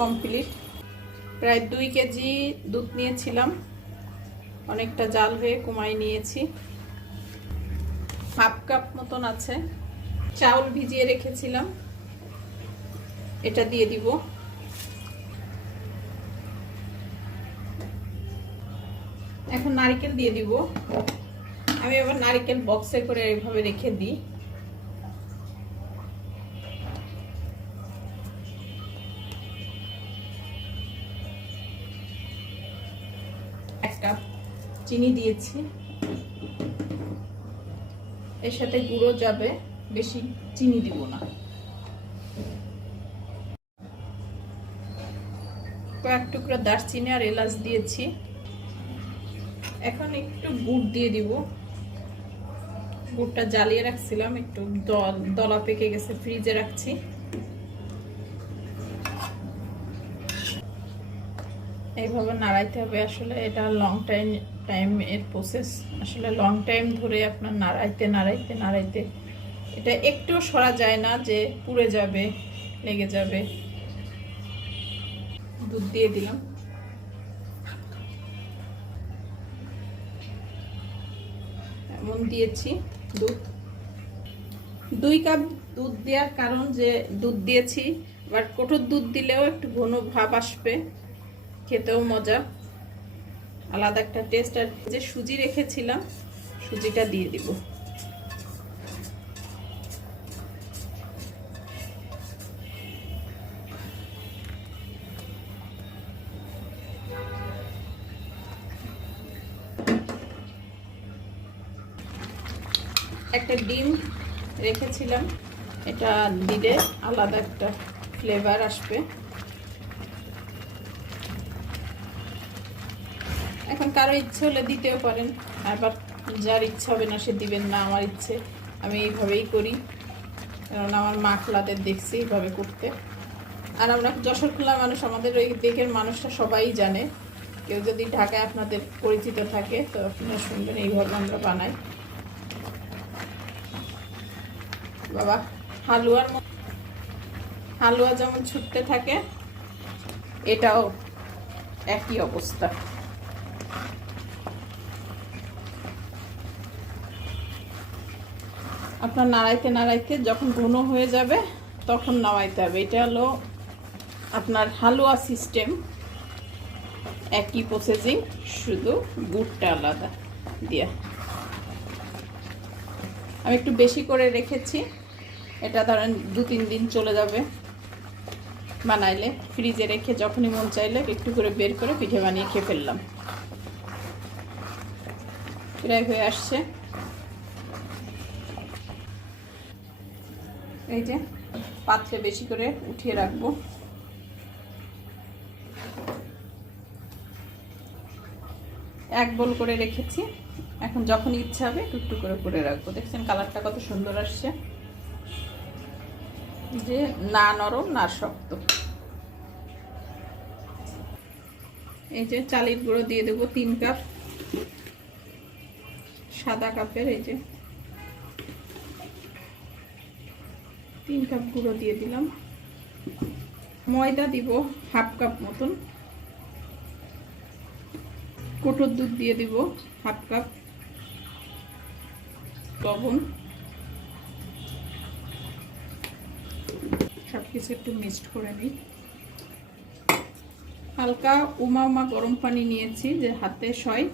Complete. প্রায় 2 KG দুধ নিয়েছিলাম, অনেকটা জাল হয়ে কমাই নিয়েছি। হাফ কাপ মতন আছে। চাউল ভিজিয়ে রেখেছিলাম, এটা দিয়ে দিব। এখন নারকেল দিয়ে দিব। আমি আবার নারকেল বক্সে করে এইভাবে রেখে দিই। এক কাপ চিনি দিয়েছি, এর সাথে গুঁড়ো যাবে, বেশি চিনি দিব না। কয়েক টুকরা দারচিনি আর এলাচ দিয়েছি। এখন একটু গুড় দিয়ে দিব। গুড়টা জ্বালিয়ে রাখছিলাম, একটু দলা পেকে গেছে, ফ্রিজে রাখছি। এইভাবে নাড়াইতে হবে। আসলে এটা লং টাইম এর প্রসেস। আসলে লং টাইম ধরে আপনার নাড়াইতে নাড়াইতে নাড়াইতে এটা একটু সরা যায় না যে পুড়ে যাবে, লেগে যাবে। দুধ দিয়ে দিলাম। এমন দিয়েছি দুধ। 2 কাপ দুধ দেওয়ার কারণ যে দুধ দিয়েছি, এবার কঠোর দুধ দিলেও একটু ঘন ভাব আসবে, খেতেও মজা, আলাদা একটা টেস্ট। আর যে সুজি রেখেছিলাম, সুজিটা দিয়ে দিব। একটা ডিম রেখেছিলাম, এটা দিলে আলাদা একটা ফ্লেভার আসবে। এখন কারো ইচ্ছে হলে দিতেও পারেন, আবার যার ইচ্ছা হবে না সে দিবেন না। আমার ইচ্ছে, আমি এইভাবেই করি, কারণ আমার মা খালাদের দেখছি এইভাবে করতে। আর আমরা যশোর খোলা মানুষ, আমাদের ওই দিকের মানুষটা সবাই জানে। কেউ যদি ঢাকায় আপনাদের পরিচিত থাকে তো আপনারা শুনবেন, এইভাবে আমরা বানাই। বাবা, হালুয়া যেমন ছুটতে থাকে, এটাও একই অবস্থা। আপনার নাড়াইতে নাড়াইতে যখন ঘন হয়ে যাবে তখন নামাইতে হবে। এটা হলো আপনার হালুয়া সিস্টেম, একই প্রসেসিং, শুধু গুড়টা আলাদা দিয়া। আমি একটু বেশি করে রেখেছি, এটা ধরেন 2-3 দিন চলে যাবে বানাইলে। ফ্রিজে রেখে যখনই মন চাইলে একটু করে বের করে পিঠে বানিয়ে খেয়ে ফেললাম। প্রায় হয়ে আসছে। এই যে পাত্রে বেশি করে উঠিয়ে রাখবো। এক বোল করে রেখেছি, এখন যখন ইচ্ছা হবে একটু করে করে রাখবো। দেখছেন কালারটা কত সুন্দর আসছে, যে না নরম না শক্ত। এই যে চালের গুঁড়ো দিয়ে দেবো 3 কাপ, সাদা কাপের এই যে 3 কাপ গুঁড়ো দিয়ে দিলাম। ময়দা দিব হাফ কাপ মতন। কঠোর দুধ দিয়ে দিব হাফ কাপ। লবণ, সবকিছু একটু মিক্সড করে নিই। হালকা উমা উমা গরম পানি নিয়েছি, যে হাতে সয়।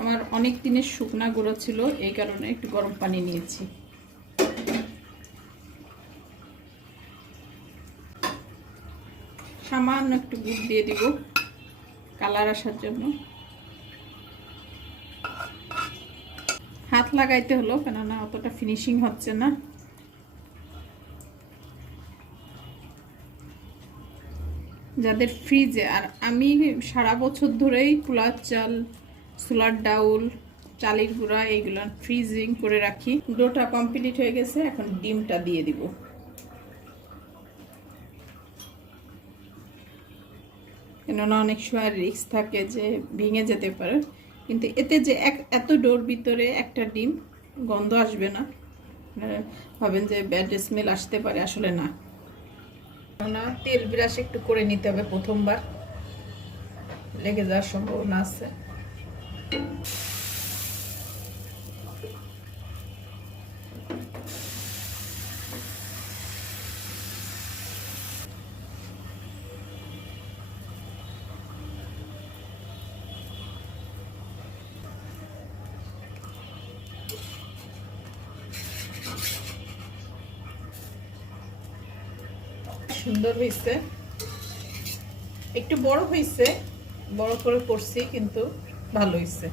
আমার অনেক দিনের শুকনা গুঁড়ো ছিল, এই কারণে একটু গরম পানি নিয়েছি। সামান্য একটু গুড় দিয়ে দিব কালার আসার জন্য। হাত লাগাইতে হলো, কেননা অতটা ফিনিশিং হচ্ছে না। যাদের ফ্রিজে, আর আমি সারা বছর ধরেই পোলার চাল, ছোলার ডাউল, চালের গুঁড়া এইগুলো ফ্রিজিং করে রাখি। ডোটা কমপ্লিট হয়ে গেছে, এখন ডিমটা দিয়ে দিব। কেননা অনেক সময় রিস্ক থাকে যে ভেঙে যেতে পারে, কিন্তু এতে যে এত ডোর ভিতরে একটা ডিম, গন্ধ আসবে না। আপনারা ভাবেন যে ব্যাড স্মেল আসতে পারে, আসলে না। তেল ব্রাশ একটু করে নিতে হবে, প্রথমবার লেগে যাওয়ার সম্ভাবনা আছে। সুন্দর হয়েছে, একটু বড় হয়েছে, বড় করে করছি কিন্তু ভালো হয়েছে।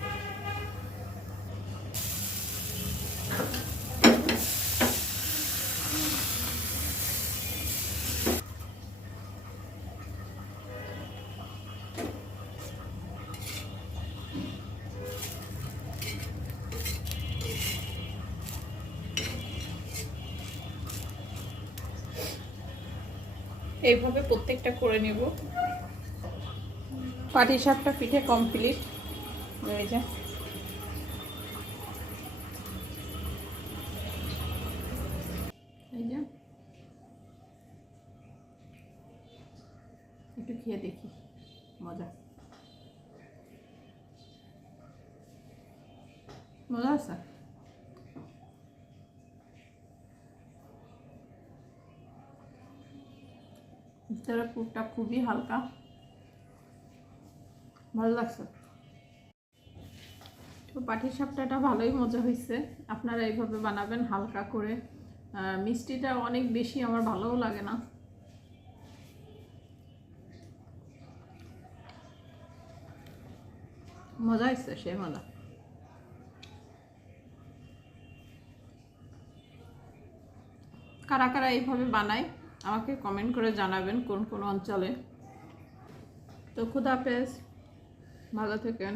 এইভাবে প্রত্যেকটা করে নেব। পাটিসাপটা পিঠে কমপ্লিট। এই যে একটু খেয়ে দেখি, মজা মজা আছে। ভিতরে পুরটা খুবই হালকা, ভালো লাগছে। তো পাটিসাপটাটা ভালোই মজা হয়েছে। আপনারা এইভাবে বানাবেন হালকা করে। মিষ্টিটা অনেক বেশি আমার ভালোও লাগে না। মজা হয়েছে, সে মজা। কারা কারা এইভাবে বানায় আমাকে কমেন্ট করে জানাবেন কোন কোন অঞ্চলে। তো খুদা হাফেজ, ভালো থাকেন।